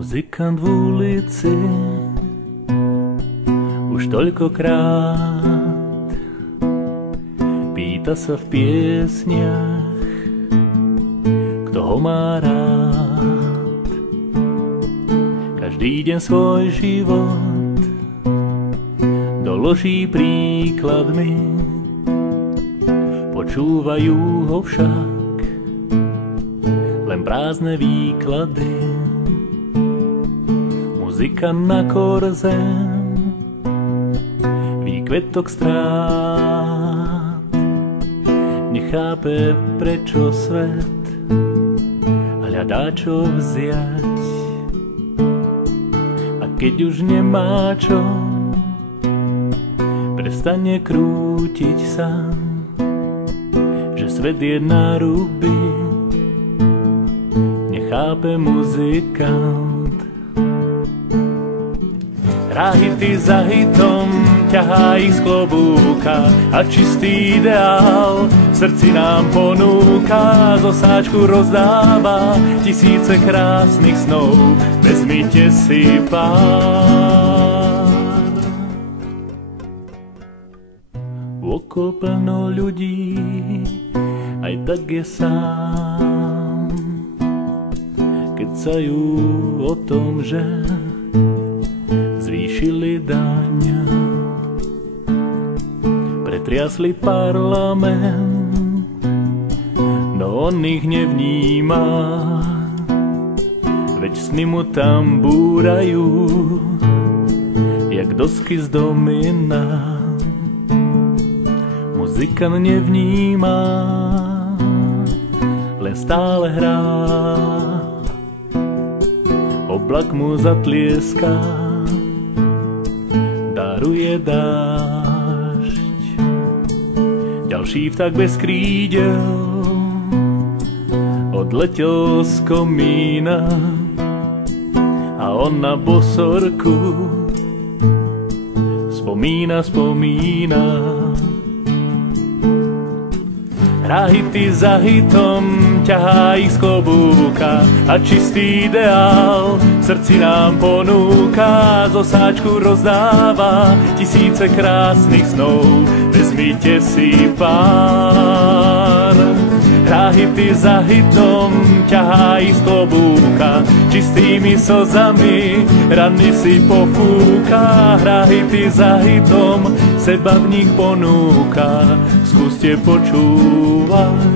Muzikant v ulici už toľkokrát pýta sa v piesniach, kto ho má rád. Každý deň svoj život doloží príkladmi, počúvajú ho však len prázdne výklady. Muzika na korze výkvetok strát, nechápe prečo svet hľadá čo vziať. A keď už nemá čo, prestane krútiť sa, že svet je na ruby, nechápe muzikant. Hrá hity za hitom, ťahá ich z klobúka a čistý ideál v srdci nám ponúka. Z osáčku rozdáva tisíce krásnych snov, vezmite si pár. Okolo plno ľudí, aj tak je sám, kecajú o tom, že zvýšili daň, pretriasli parlament, no on ich nevníma, veď sny mu tam búrajú jak dosky z domina. Muzikant nevníma, len stále hrá, oblak mu zatlieská, daruje dážď. Ďalší vták bez krídel odletel z komína a on na bosorku spomína. Hrá hity za hitom, ťahá ich z klobúka a čistý ideál v srdci nám ponúka. Z osáčku rozdáva tisíce krásnych snov, vezmite si pár. Hrá hity za hitom, ťahá ich z klobúka, čistými slzami rany si pofúka. Hrá hity za hitom, seba v nich ponúka, skúste počúvať.